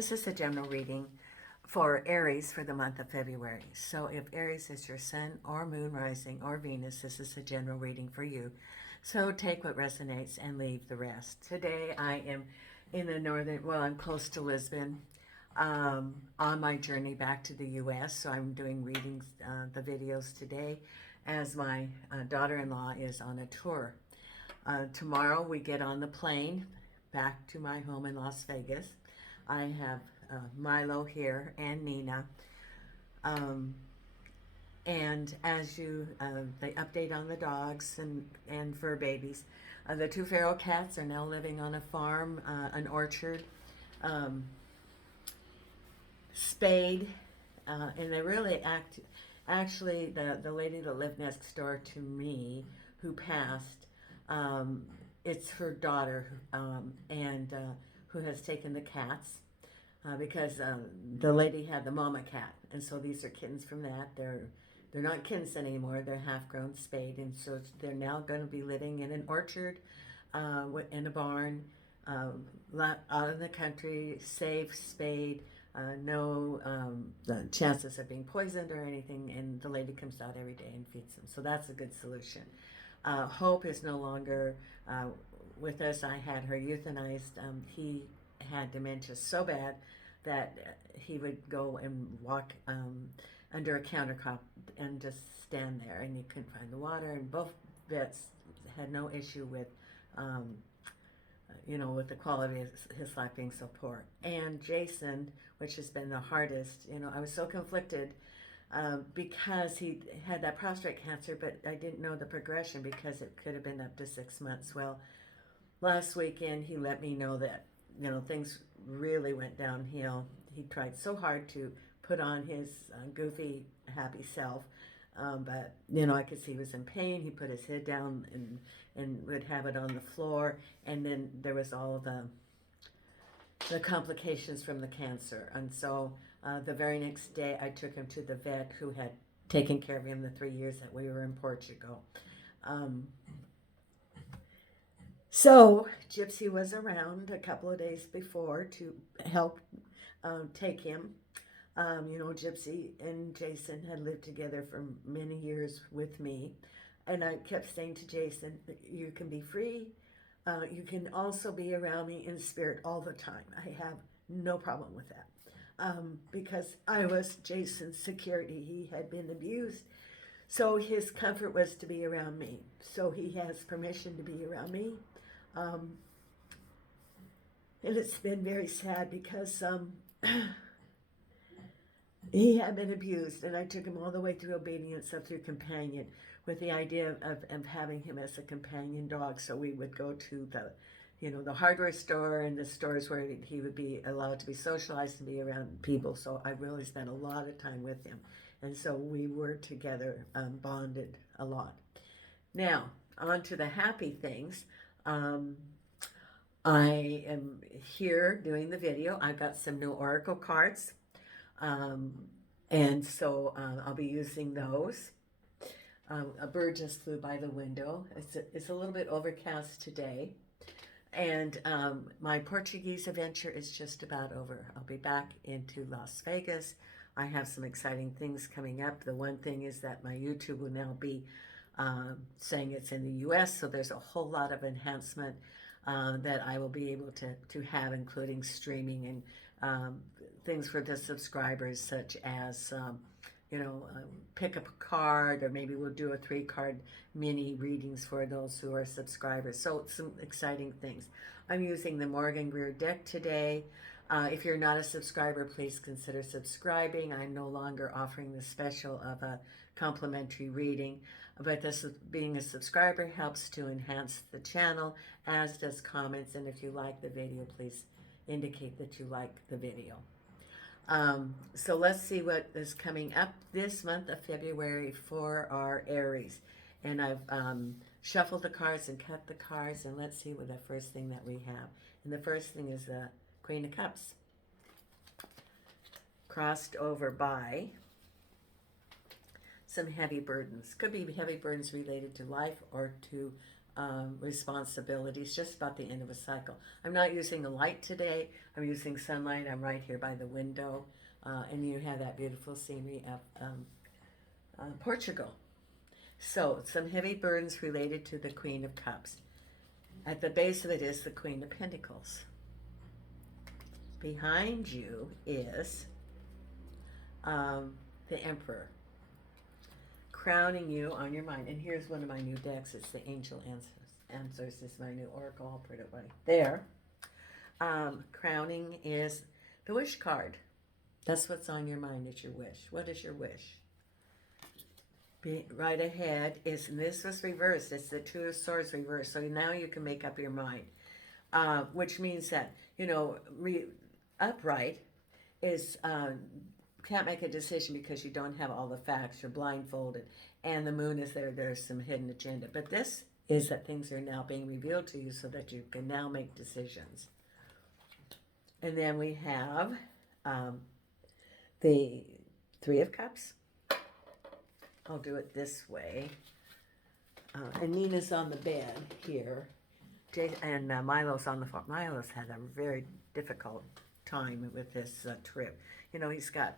This is a general reading for Aries for the month of February. So if Aries is your sun or moon rising or Venus, this is a general reading for you. So take what resonates and leave the rest. Today I am in the northern, well, I'm close to Lisbon, on my journey back to the U.S. So I'm doing readings, the videos today, as my daughter-in-law is on a tour. Tomorrow we get on the plane back to my home in Las Vegas. I have Milo here and Nina. And as you, the update on the dogs and fur babies. The two feral cats are now living on a farm, an orchard. Spayed, and they really actually, the lady that lived next door to me who passed, it's her daughter, and who has taken the cats, because the lady had the mama cat, and so these are kittens from that. They're not kittens anymore. They're half-grown, spayed, and so they're now going to be living in an orchard, in a barn, out in the country, safe, spayed. No chances of being poisoned or anything, and the lady comes out every day and feeds them. So that's a good solution. Hope is no longer with us. I had her euthanized. He had dementia so bad that he would go and walk under a countertop and just stand there, and he couldn't find the water. And both vets had no issue with with the quality of his life being so poor. And Jason, which has been the hardest, I was so conflicted because he had that prostate cancer, but I didn't know the progression because it could have been up to 6 months. Well, last weekend he let me know that, things really went downhill. He tried so hard to put on his goofy, happy self, but I could see he was in pain. He put his head down and would have it on the floor, and then there was all of the complications from the cancer. And so the very next day I took him to the vet who had taken care of him the 3 years that we were in Portugal. So Gypsy was around a couple of days before to help take him. Gypsy and Jason had lived together for many years with me. And I kept saying to Jason, you can be free. You can also be around me in spirit all the time. I have no problem with that. Because I was Jason's security. He had been abused. So his comfort was to be around me. So he has permission to be around me. And it's been very sad because he had been abused, and I took him all the way through obedience up through companion with the idea of having him as a companion dog. So we would go to the hardware store and the stores where he would be allowed to be socialized and be around people. So I really spent a lot of time with him. And so we were together, bonded a lot. Now, on to the happy things. I am here doing the video. I've got some new oracle cards. And so I'll be using those. A bird just flew by the window. It's a little bit overcast today. And my Portuguese adventure is just about over. I'll be back into Las Vegas. I have some exciting things coming up. The one thing is that my YouTube will now be saying it's in the U.S., so there's a whole lot of enhancement that I will be able to have, including streaming and things for the subscribers, such as pick up a card, or maybe we'll do a 3-card mini readings for those who are subscribers. So some exciting things. I'm using the Morgan Greer deck today. If you're not a subscriber, please consider subscribing. I'm no longer offering the special of a complimentary reading, but being a subscriber helps to enhance the channel, as does comments. And if you like the video, please indicate that you like the video. So let's see what is coming up this month of February for our Aries. And I've shuffled the cards and cut the cards, and let's see what the first thing that we have. And the first thing is the Queen of Cups, crossed over by some heavy burdens. Could be heavy burdens related to life or to responsibilities, just about the end of a cycle. I'm not using a light today. I'm using sunlight. I'm right here by the window. And you have that beautiful scenery of Portugal. So, some heavy burdens related to the Queen of Cups. At the base of it is the Queen of Pentacles. Behind you is the Emperor, crowning you on your mind. And here's one of my new decks. It's the Angel Answers. This is my new oracle. I'll put it right there. Crowning is the wish card. That's what's on your mind. It's your wish. What is your wish? Right ahead is, and this was reversed. It's the Two of Swords reversed. So now you can make up your mind, which means that, you know, upright is can't make a decision because you don't have all the facts. You're blindfolded, and the moon is there. There's some hidden agenda. But this is that things are now being revealed to you so that you can now make decisions. And then we have the Three of Cups. I'll do it this way. And Nina's on the bed here. And Milo's on the floor. Milo's had a very difficult time with this trip. You know, he's got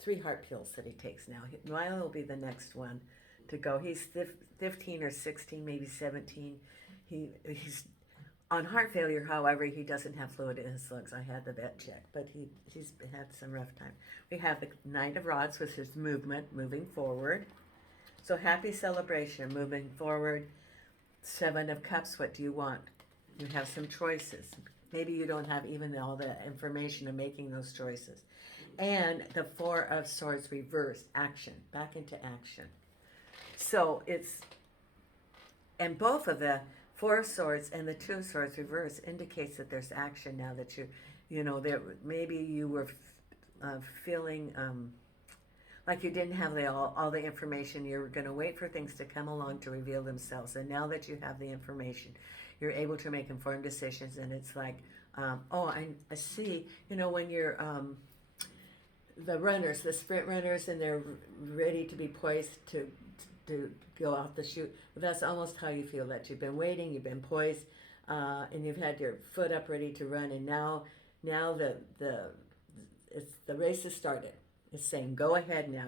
3 heart pills that he takes now. Milo will be the next one to go. He's 15 or 16, maybe 17. He's on heart failure, however, he doesn't have fluid in his lungs. I had the vet check, but he's had some rough time. We have the Knight of Rods with his movement, moving forward. So happy celebration, moving forward. 7 of Cups, what do you want? You have some choices. Maybe you don't have even all the information of making those choices. And the 4 of Swords reversed, action, back into action. So it's, and both of the 4 of Swords and the 2 of Swords reverse indicates that there's action now, that you know, that maybe you were feeling like you didn't have all the information. You were going to wait for things to come along to reveal themselves. And now that you have the information, you're able to make informed decisions. And it's like, oh, I see, you know, when you're the runners, the sprint runners, and they're ready to be poised to go off the chute. Well, that's almost how you feel, that you've been waiting, you've been poised, and you've had your foot up ready to run, and now the race has started. It's saying, go ahead now,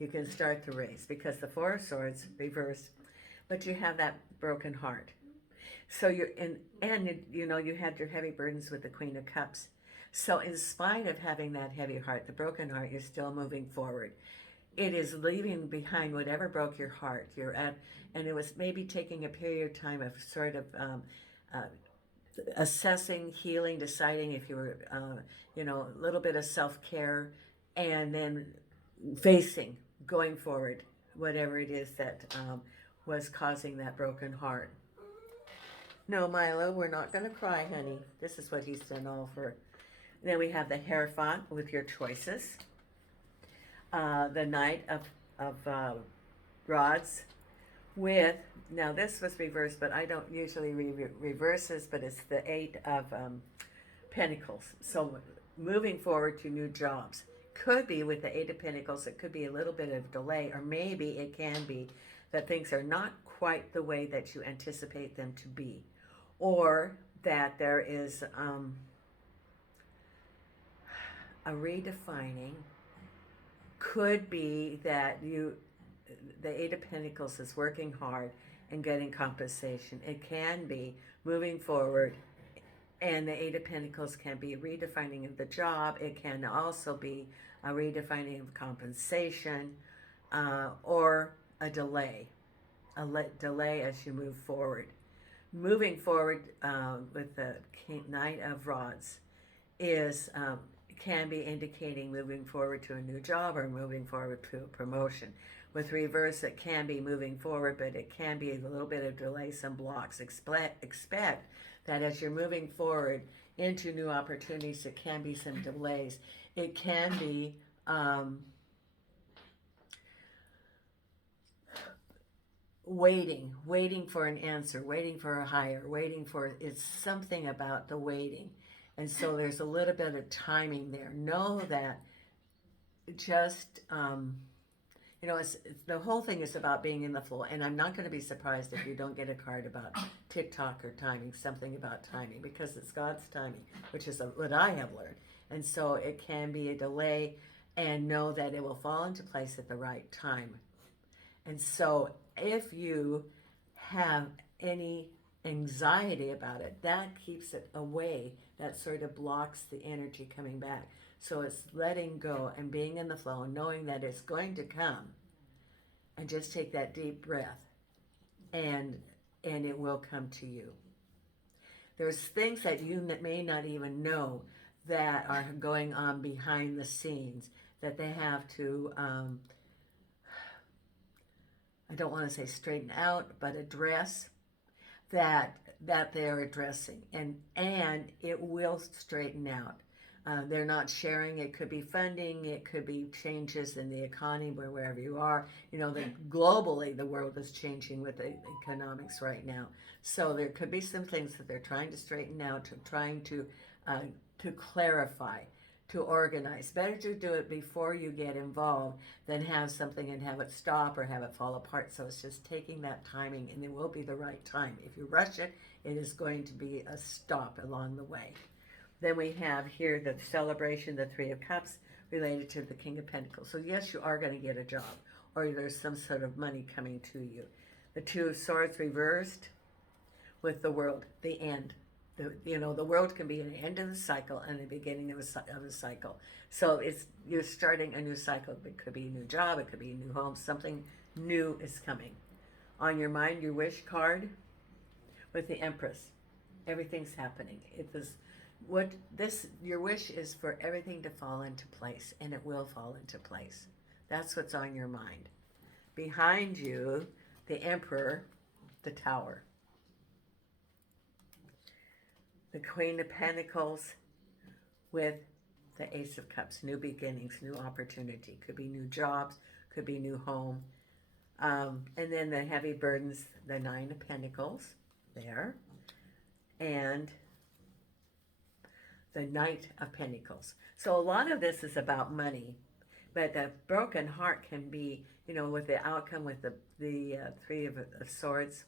you can start the race, because the 4 of Swords reversed, but you have that broken heart. So you're you know, you had your heavy burdens with the Queen of Cups. So in spite of having that heavy heart, the broken heart, you're still moving forward. It is leaving behind whatever broke your heart. You're at, and it was maybe taking a period of time of sort of assessing, healing, deciding if you were, you know, a little bit of self-care, and then facing, going forward, whatever it is that was causing that broken heart. No, Milo, we're not going to cry, honey. This is what he's done all for. And then we have the Hierophant with your choices. The Knight of Rods with, now this was reversed, but I don't usually reverse this, but it's the 8 of Pentacles. So moving forward to new jobs. Could be with the 8 of Pentacles, it could be a little bit of delay, or maybe it can be that things are not quite the way that you anticipate them to be, or that there is a redefining. Could be that the 8 of Pentacles is working hard and getting compensation. It can be moving forward, and the 8 of Pentacles can be a redefining of the job. It can also be a redefining of compensation, or a delay as you move forward. Moving forward with the Knight of Rods is can be indicating moving forward to a new job or moving forward to a promotion. With reverse, it can be moving forward, but it can be a little bit of delay, some blocks. Expect that as you're moving forward into new opportunities, it can be some delays. It can be waiting for an answer, waiting for a hire, it's something about the waiting. And so there's a little bit of timing there. Know that just You know, the whole thing is about being in the flow. And I'm not going to be surprised if you don't get a card about TikTok or timing, something about timing, because it's God's timing, which is what I have learned. And so it can be a delay, and know that it will fall into place at the right time. And so if you have any anxiety about it, that keeps it away. That sort of blocks the energy coming back. So it's letting go and being in the flow and knowing that it's going to come, and just take that deep breath, and it will come to you. There's things that you may not even know that are going on behind the scenes that they have to, I don't want to say straighten out, but address, that they're addressing, and it will straighten out. They're not sharing. It could be funding. It could be changes in the economy wherever you are. You know, globally, the world is changing with the economics right now. So there could be some things that they're trying to straighten out, trying to clarify, to organize. Better to do it before you get involved than have something and have it stop or have it fall apart. So it's just taking that timing, and it will be the right time. If you rush it, it is going to be a stop along the way. Then we have here the celebration, the Three of Cups, related to the King of Pentacles. So yes, you are going to get a job, or there's some sort of money coming to you. The Two of Swords reversed with the World, the end. The world can be an end of the cycle and the beginning of a cycle. So you're starting a new cycle. It could be a new job. It could be a new home. Something new is coming. On your mind, your wish card with the Empress. Everything's happening. Your wish is for everything to fall into place, and it will fall into place. That's what's on your mind. Behind you, the Emperor, the Tower. The Queen of Pentacles with the Ace of Cups. New beginnings, new opportunity. Could be new jobs, could be new home. And then the heavy burdens, the Nine of Pentacles there. And the Knight of Pentacles. So a lot of this is about money, but the broken heart can be, with the outcome with the Three of Swords.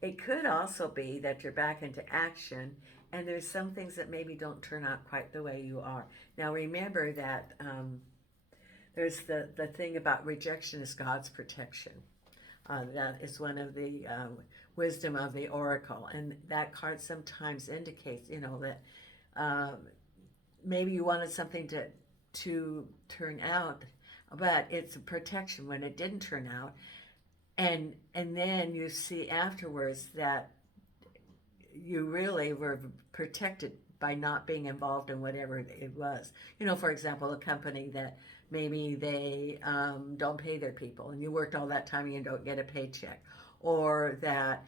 It could also be that you're back into action, and there's some things that maybe don't turn out quite the way you are. Now remember that there's the thing about rejection is God's protection. That is one of the wisdom of the oracle, and that card sometimes indicates, that maybe you wanted something to turn out, but it's a protection when it didn't turn out, and then you see afterwards that you really were protected by not being involved in whatever it was. For example, a company that maybe they don't pay their people, and you worked all that time and you don't get a paycheck, or that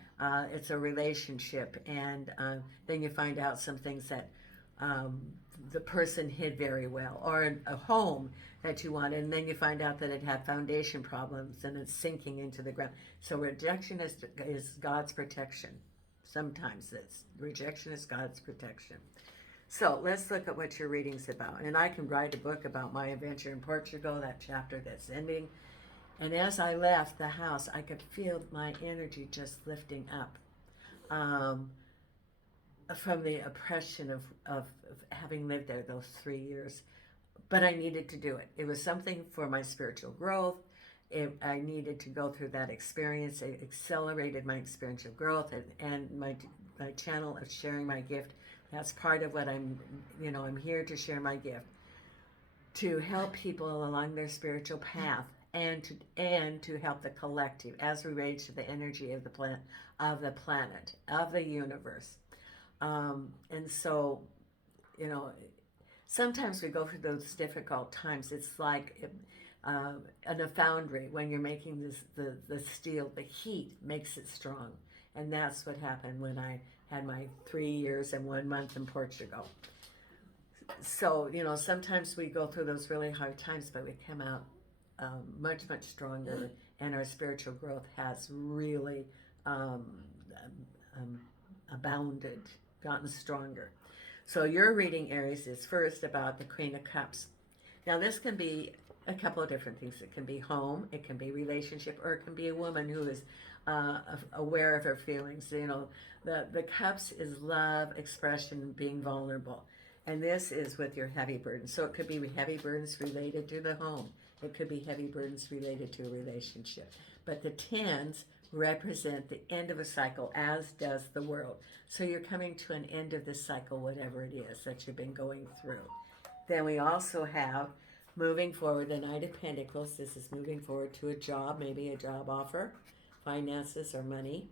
it's a relationship, and then you find out some things that the person hid very well, or a home that you wanted, and then you find out that it had foundation problems and it's sinking into the ground. So rejection is God's protection. Sometimes rejection is God's protection. So let's look at what your reading's about. And I can write a book about my adventure in Portugal, that chapter that's ending. And as I left the house, I could feel my energy just lifting up. From the oppression of having lived there those 3 years. But I needed to do it. It was something for my spiritual growth. I needed to go through that experience. It accelerated my experiential growth, and my channel of sharing my gift. That's part of what I'm here to share my gift, to help people along their spiritual path, and to help the collective as we raise to the energy of the planet, of the universe. And so, sometimes we go through those difficult times. It's like in a foundry, when you're making the steel, the heat makes it strong. And that's what happened when I had my 3 years and 1 month in Portugal. So, sometimes we go through those really hard times, but we come out much, much stronger, and our spiritual growth has really abounded, gotten stronger. So your reading, Aries, is first about the Queen of Cups. Now this can be a couple of different things. It can be home, it can be relationship, or it can be a woman who is aware of her feelings. You know, the cups is love, expression, being vulnerable. And this is with your heavy burdens. So it could be heavy burdens related to the home. It could be heavy burdens related to a relationship. But the tens represent the end of a cycle, as does the world. So you're coming to an end of this cycle, whatever it is that you've been going through. Then we also have moving forward, the Knight of Pentacles. This is moving forward to a job, maybe a job offer, finances, or money.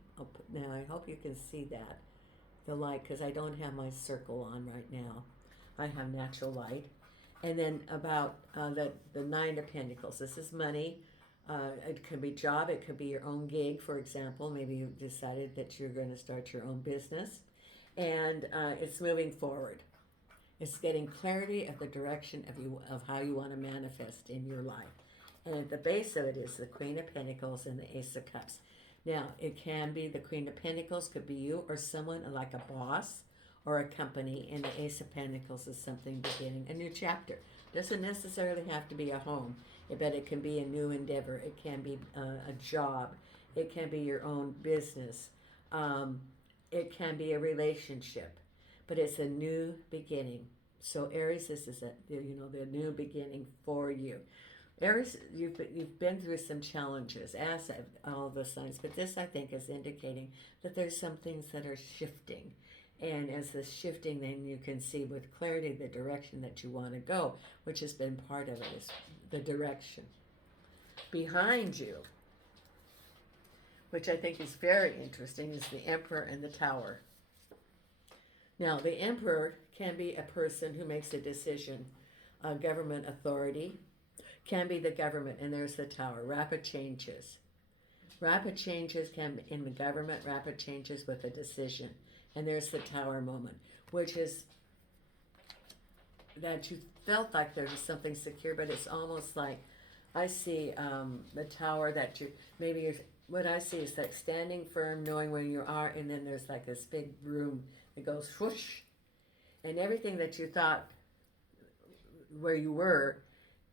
Now, I hope you can see that, the light, because I don't have my circle on right now. I have natural light. And then about the Nine of Pentacles. This is money. It could be job. It could be your own gig, for example. Maybe you decided that you're going to start your own business. And it's moving forward. It's getting clarity of the direction of how you want to manifest in your life. And at the base of it is the Queen of Pentacles and the Ace of Cups. Now, it can be the Queen of Pentacles, could be you or someone like a boss or a company, and the Ace of Pentacles is something beginning a new chapter. Doesn't necessarily have to be a home, but it can be a new endeavor. It can be a job. It can be your own business. It can be a relationship, but it's a new beginning. So Aries, this is the new beginning for you. Aries, you've been through some challenges, as have all the signs, but this, I think, is indicating that there's some things that are shifting. And as the shifting, then you can see with clarity the direction that you want to go, which has been part of it, is the direction. Behind you, which I think is very interesting, is the Emperor and the Tower. Now, the Emperor can be a person who makes a decision, a government authority, can be the government, and there's the Tower, rapid changes. Rapid changes can be in the government, rapid changes with a decision. And there's the Tower moment, which is that you felt like there was something secure, but it's almost like I see the Tower that what I see is like standing firm, knowing where you are, and then there's like this big room that goes whoosh, and everything that you thought where you were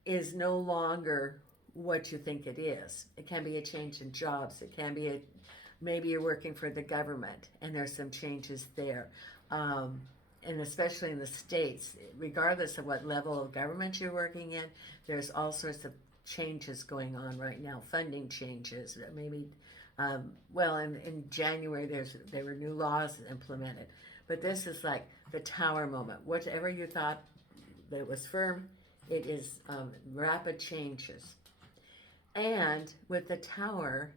is no longer what you think it is. It can be a change in jobs. It can be maybe you're working for the government and there's some changes there. And especially in the States, regardless of what level of government you're working in, there's all sorts of changes going on right now. Funding changes, maybe, in January there were new laws implemented. But this is like the Tower moment. Whatever you thought that was firm, it is rapid changes. And with the Tower,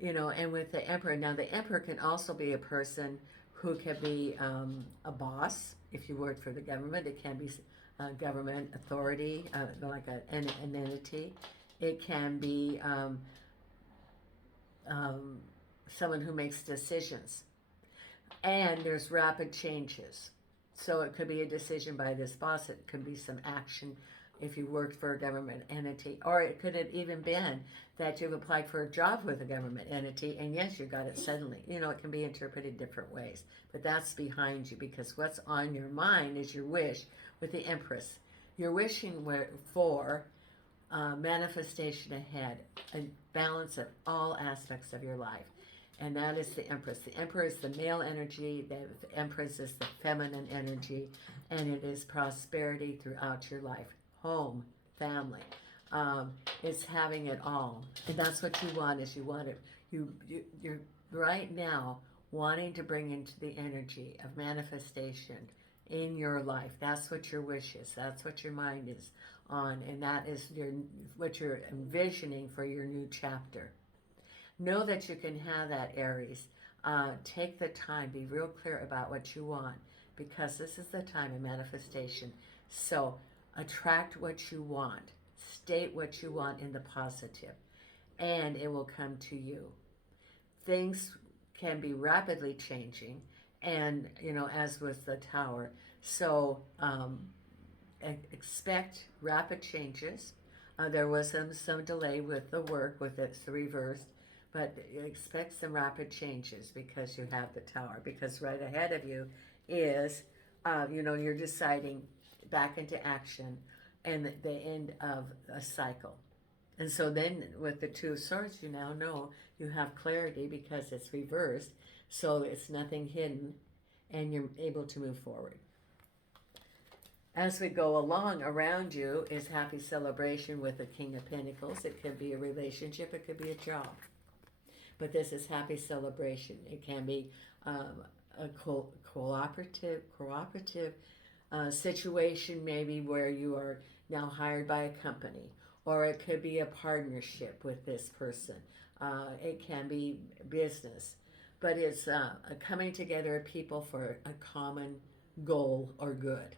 and with the Emperor, now the Emperor can also be a person who can be a boss. If you work for the government, it can be a government authority, like an entity. It can be someone who makes decisions. And there's rapid changes. So it could be a decision by this boss. It could be some action if you worked for a government entity. Or it could have even been that you've applied for a job with a government entity, and yes, you got it suddenly. It can be interpreted different ways. But that's behind you, because what's on your mind is your wish with the Empress. You're wishing for manifestation ahead, a balance of all aspects of your life. And that is the Empress. The Emperor is the male energy, the Empress is the feminine energy, and it is prosperity throughout your life. Home, family. It's having it all. And that's what you want, is you want it. You're right now wanting to bring into the energy of manifestation in your life. That's what your wish is. That's what your mind is on. And that is what you're envisioning for your new chapter. Know that you can have that, Aries. Take the time. Be real clear about what you want, because this is the time of manifestation. So attract what you want. State what you want in the positive, and it will come to you. Things can be rapidly changing, and as with the Tower. So expect rapid changes. There was some delay with the work, with it's reversed. But expect some rapid changes because you have the Tower. Because right ahead of you is, you're deciding back into action. and the end of a cycle. And so then with the Two of Swords, you now know you have clarity because it's reversed, so it's nothing hidden, and you're able to move forward. As we go along, around you is happy celebration with the King of Pentacles. It could be a relationship, it could be a job. But this is happy celebration. It can be a cooperative situation, maybe where you are now hired by a company, or it could be a partnership with this person. It can be business, but it's a coming together of people for a common goal or good.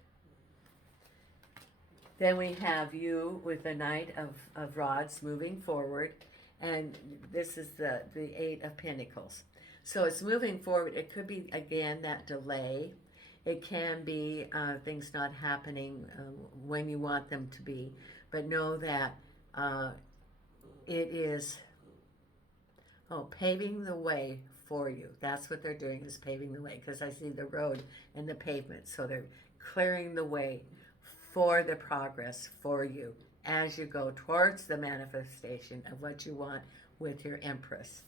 Then we have you with the Knight of Rods moving forward, and this is the Eight of Pentacles. So it's moving forward. It could be, again, that delay. It can be things not happening when you want them to be, but know that it is paving the way for you. That's what they're doing, is paving the way, because I see the road and the pavement. So they're clearing the way for the progress for you as you go towards the manifestation of what you want with your Empress.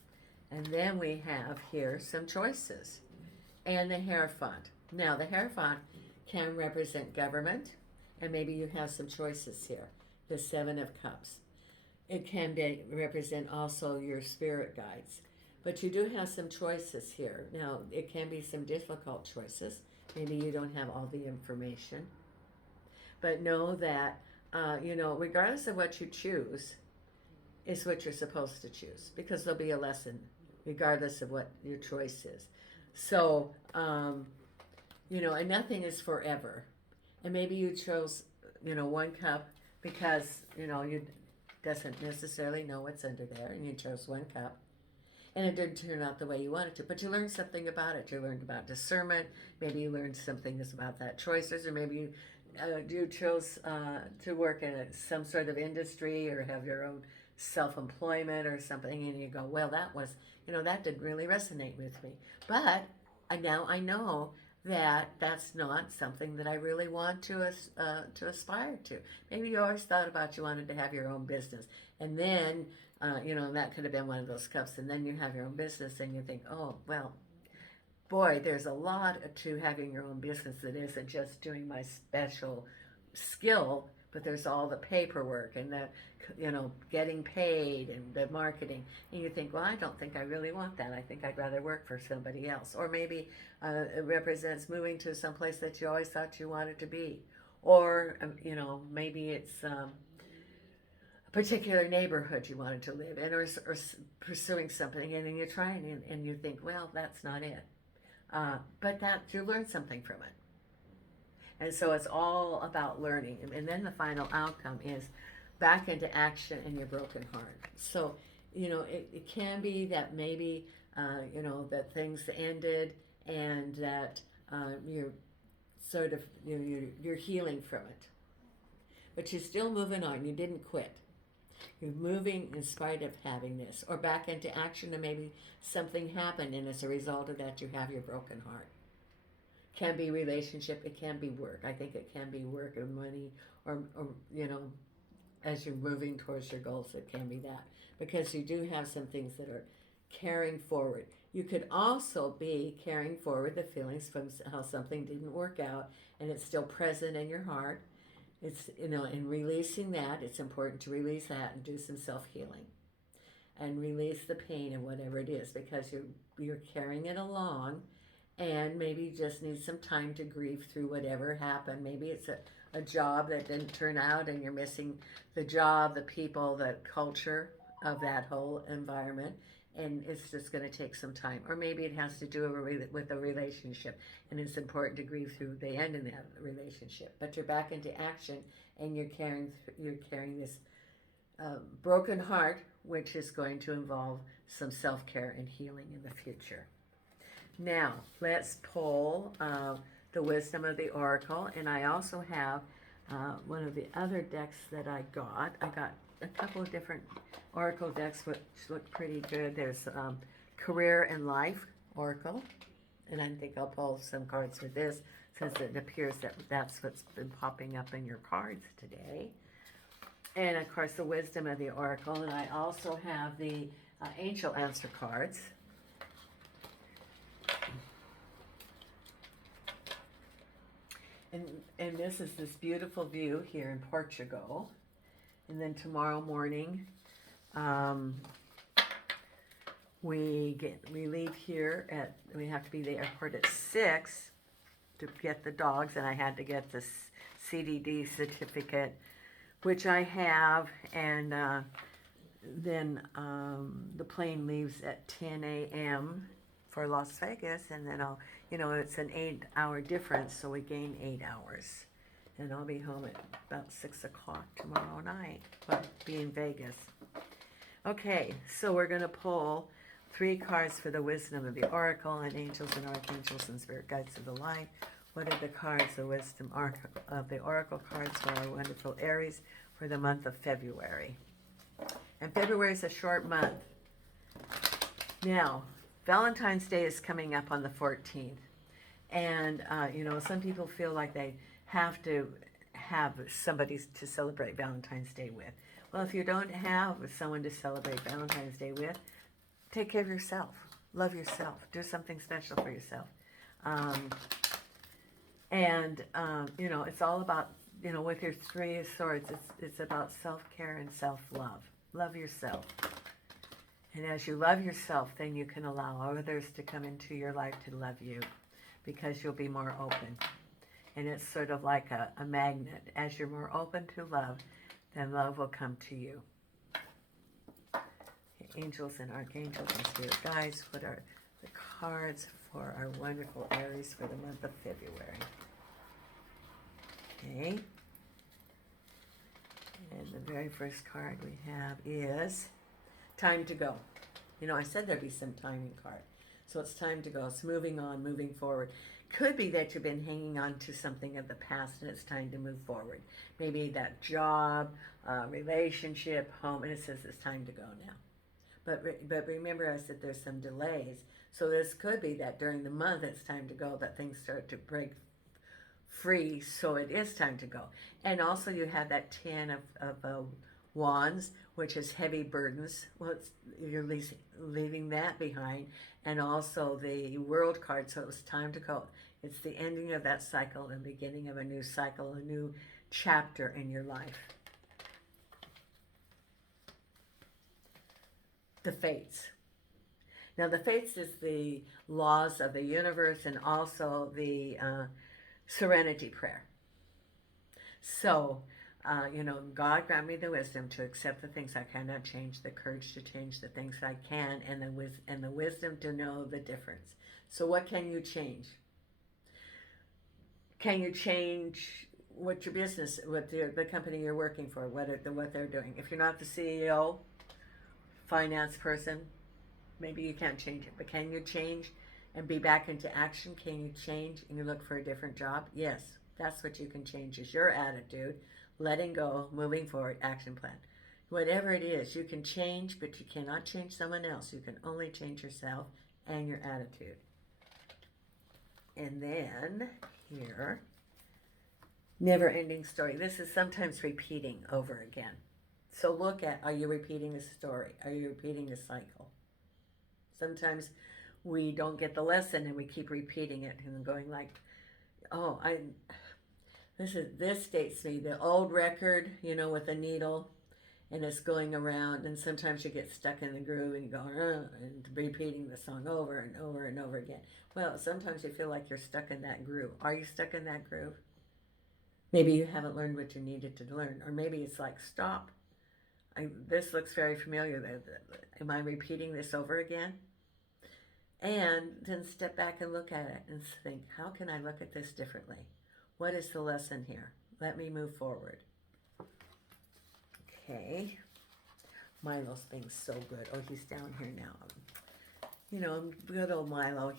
And then we have here some choices. And the Hierophant. Now, the Hierophant can represent government, and maybe you have some choices here. The Seven of Cups. It can represent also your spirit guides. But you do have some choices here. Now, it can be some difficult choices. Maybe you don't have all the information. But know that, regardless of what you choose, is what you're supposed to choose. Because there'll be a lesson, regardless of what your choice is. So, and nothing is forever. And maybe you chose, one cup because, you doesn't necessarily know what's under there. And you chose one cup. And it didn't turn out the way you wanted to. But you learned something about it. You learned about discernment. Maybe you learned something about that choices. Or maybe you chose to work in some sort of industry or have your own self-employment or something, and you go, well, that was, that didn't really resonate with me. But now I know that that's not something that I really want to aspire to. Maybe you always thought about you wanted to have your own business, and then, that could have been one of those cups, and then you have your own business, and you think, oh, well, boy, there's a lot to having your own business that isn't just doing my special skill, but there's all the paperwork and the, getting paid and the marketing. And you think, well, I don't think I really want that. I think I'd rather work for somebody else. Or maybe it represents moving to some place that you always thought you wanted to be. Or, maybe it's a particular neighborhood you wanted to live in, or pursuing something, and then you're trying and you think, well, that's not it. But that you learn something from it. And so it's all about learning. And then the final outcome is back into action in your broken heart. So, it can be that maybe, that things ended and that you're sort of, you're healing from it. But you're still moving on. You didn't quit. You're moving in spite of having this. Or back into action, and maybe something happened, and as a result of that, you have your broken heart. Can be relationship, it can be work. I think it can be work or money, or as you're moving towards your goals, it can be that. Because you do have some things that are carrying forward. You could also be carrying forward the feelings from how something didn't work out, and it's still present in your heart. It's, in releasing that, it's important to release that and do some self-healing. And release the pain of whatever it is, because you're carrying it along, and maybe you just need some time to grieve through whatever happened. Maybe it's a job that didn't turn out, and you're missing the job, the people, the culture of that whole environment, and it's just going to take some time. Or maybe it has to do with a relationship, and it's important to grieve through the end of that relationship. But you're back into action, and you're carrying this broken heart, which is going to involve some self-care and healing in the future. Now, let's pull the Wisdom of the Oracle, and I also have one of the other decks that I got. I got a couple of different Oracle decks which look pretty good. There's Career and Life Oracle, and I think I'll pull some cards for this because it appears that that's what's been popping up in your cards today. And of course, the wisdom of the oracle. And I also have the angel answer cards. And this is this beautiful view here in Portugal. And then tomorrow morning, we leave here we have to be at the airport at 6 to get the dogs, and I had to get this CDD certificate, which I have, and then the plane leaves at 10 a.m. for Las Vegas, and then I'll, it's an 8-hour difference, so we gain 8 hours. And I'll be home at about 6 o'clock tomorrow night, but be in Vegas. Okay, so we're going to pull 3 cards for the wisdom of the oracle, and angels and archangels and spirit guides of the light. What are the cards, the wisdom of the oracle cards for our wonderful Aries for the month of February? And February is a short month. Now, Valentine's Day is coming up on the 14th. And, some people feel like they have to have somebody to celebrate Valentine's Day with. Well, if you don't have someone to celebrate Valentine's Day with, take care of yourself. Love yourself. Do something special for yourself. It's all about, with your 3 of swords, it's about self-care and self-love. Love yourself. And as you love yourself, then you can allow others to come into your life to love you, because you'll be more open. And it's sort of like a magnet. As you're more open to love, then love will come to you. Angels and archangels and spirit guides, what are the cards for our wonderful Aries for the month of February? Okay. And the very first card we have is time to go. I said there'd be some timing card. So it's time to go. It's moving on, moving forward. Could be that you've been hanging on to something of the past and it's time to move forward. Maybe that job, relationship, home, and it says it's time to go now. But remember, I said there's some delays. So this could be that during the month it's time to go, that things start to break free, so it is time to go. And also you have that 10 of wands, which is heavy burdens. Well, you're leaving that behind. And also the world card, so it's time to go. It's the ending of that cycle and beginning of a new cycle, a new chapter in your life. The Fates. Now the Fates is the laws of the universe and also the serenity prayer. So, God grant me the wisdom to accept the things I cannot change, the courage to change the things I can, and the wisdom to know the difference. So what can you change? Can you change what your business, what the company you're working for, what they're doing? If you're not the CEO, finance person, maybe you can't change it, but can you change and be back into action? Can you change and you look for a different job? Yes, that's what you can change, is your attitude, letting go, moving forward, action plan. Whatever it is, you can change, but you cannot change someone else. You can only change yourself and your attitude. And then here, never-ending story. This is sometimes repeating over again. So look at, are you repeating the story? Are you repeating the cycle? Sometimes we don't get the lesson and we keep repeating it and going like, oh, this dates me, the old record, with the needle, and it's going around, and sometimes you get stuck in the groove and you go, and repeating the song over and over and over again. Well, sometimes you feel like you're stuck in that groove. Are you stuck in that groove? Maybe you haven't learned what you needed to learn, or maybe it's like, stop. This looks very familiar. Am I repeating this over again? And then step back and look at it and think, how can I look at this differently? What is the lesson here? Let me move forward. Okay. Milo's being so good. Oh, he's down here now. Good old Milo.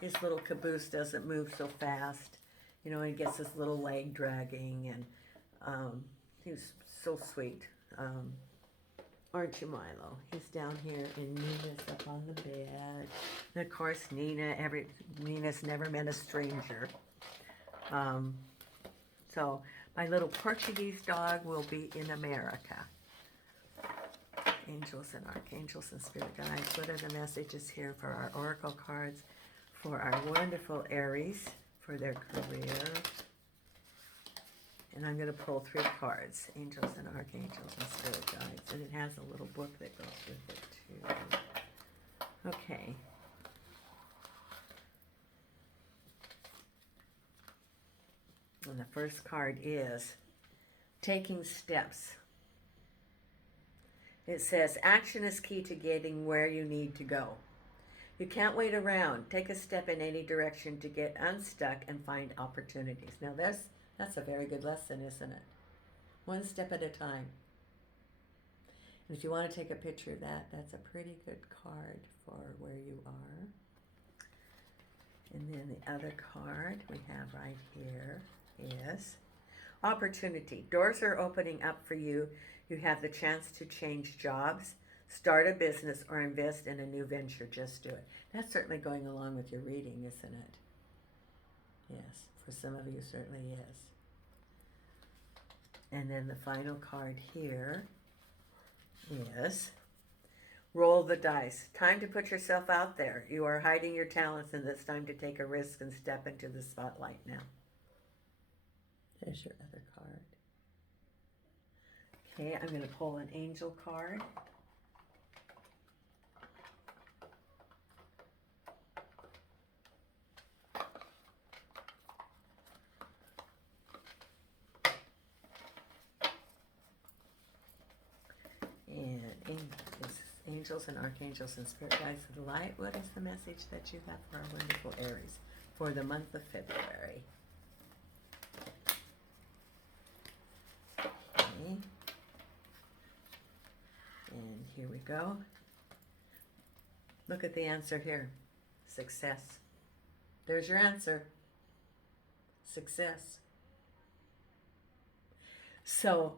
His little caboose doesn't move so fast. He gets his little leg dragging, and he's so sweet. Aren't you, Milo? He's down here, and Nina's up on the bed. And of course, Nina's never met a stranger. So my little Portuguese dog will be in America. Angels and archangels and spirit guides. What are the messages here for our oracle cards for our wonderful Aries for their career? And I'm going to pull 3 cards, angels and archangels and spirit guides. And it has a little book that goes with it too. Okay. And the first card is taking steps. It says, action is key to getting where you need to go. You can't wait around. Take a step in any direction to get unstuck and find opportunities. Now that's a very good lesson, isn't it? One step at a time. And if you want to take a picture of that, that's a pretty good card for where you are. And then the other card we have right here is opportunity. Doors are opening up for you. You have the chance to change jobs, start a business, or invest in a new venture. Just do it. That's certainly going along with your reading, isn't it? Yes, for some of you, certainly is. And then the final card here is roll the dice. Time to put yourself out there. You are hiding your talents, and it's time to take a risk and step into the spotlight now. There's your other card. Okay, I'm going to pull an angel card. And angels and archangels and spirit guides of the light. What is the message that you have for our wonderful Aries for the month of February? Okay. And here we go. Look at the answer here. Success. There's your answer. Success. So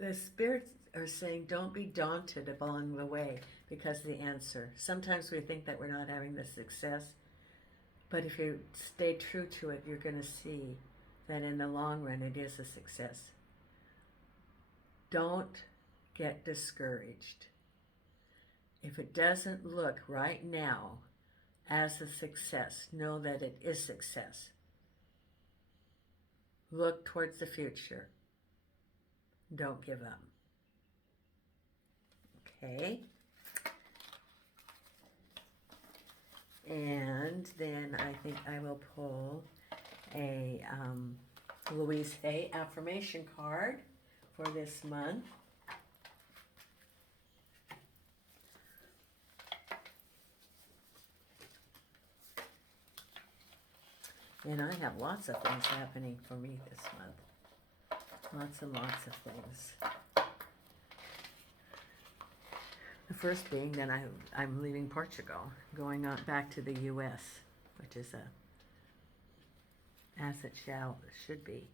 the spirits are saying don't be daunted along the way because of the answer. Sometimes we think that we're not having the success, but if you stay true to it, you're going to see that in the long run it is a success. Don't get discouraged. If it doesn't look right now as a success, know that it is success. Look towards the future. Don't give up. Okay. And then I think I will pull a Louise Hay affirmation card for this month. And I have lots of things happening for me this month. Lots and lots of things. The first being that I'm leaving Portugal, going on back to the U.S., which is as it should be.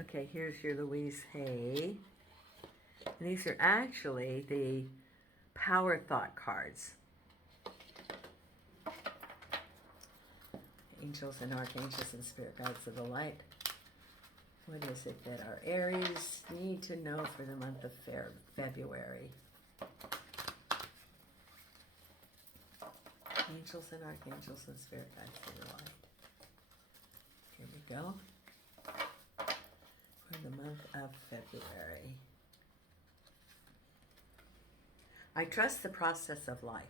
Okay, here's your Louise Hay. And these are actually the Power Thought cards. Angels and archangels and spirit guides of the light. What is it that our Aries need to know for the month of February? Angels and archangels and spirit guides of the light. Here we go. For the month of February. I trust the process of life.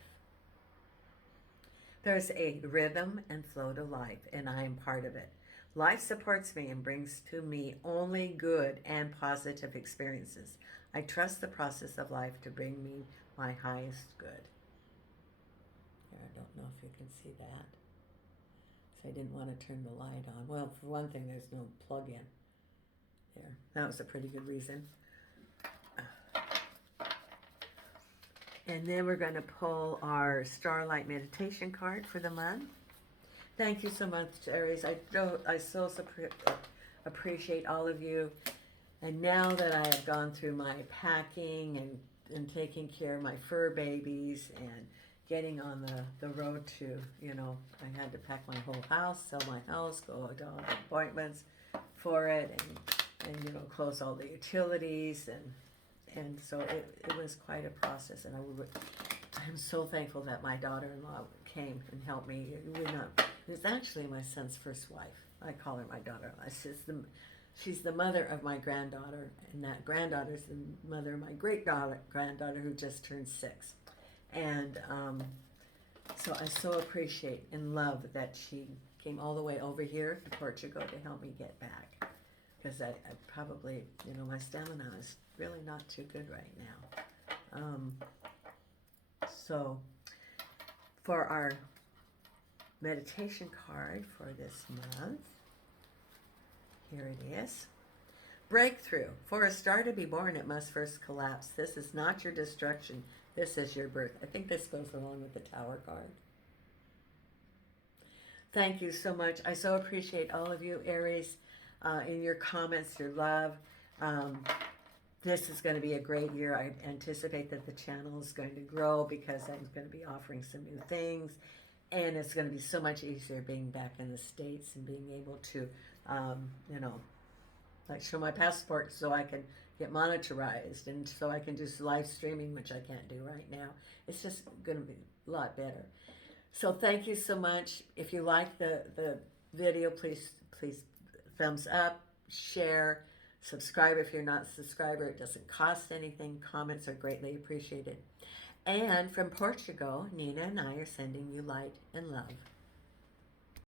There's a rhythm and flow to life, and I am part of it. Life supports me and brings to me only good and positive experiences. I trust the process of life to bring me my highest good. Here, I don't know if you can see that. So I didn't want to turn the light on. Well, for one thing, there's no plug-in. There, that was a pretty good reason. And then we're going to pull our Starlight Meditation card for the month. Thank you so much, Aries. I so appreciate all of you. And now that I have gone through my packing and taking care of my fur babies and getting on the road to, you know, I had to pack my whole house, sell my house, go to all the appointments for it, and you know, close all the utilities, and so it was quite a process, and I'm so thankful that my daughter-in-law came and helped me. It was actually my son's first wife. I call her my daughter-in-law. She's the mother of my granddaughter, and that granddaughter's the mother of my great-granddaughter who just turned 6. And so I so appreciate and love that she came all the way over here to Portugal to help me get back. Because I probably, you know, my stamina is really not too good right now. So for our meditation card for this month, here it is. Breakthrough. For a star to be born, it must first collapse. This is not your destruction. This is your birth. I think this goes along with the Tower card. Thank you so much. I so appreciate all of you, Aries, in your comments, your love. This is going to be a great year. I anticipate that the channel is going to grow because I'm going to be offering some new things. And it's going to be so much easier being back in the States and being able to, you know, like show my passport so I can get monetized and so I can do live streaming, which I can't do right now. It's just going to be a lot better. So thank you so much. If you like the video, please thumbs up, share, subscribe if you're not a subscriber. It doesn't cost anything. Comments are greatly appreciated. And from Portugal, Nina and I are sending you light and love.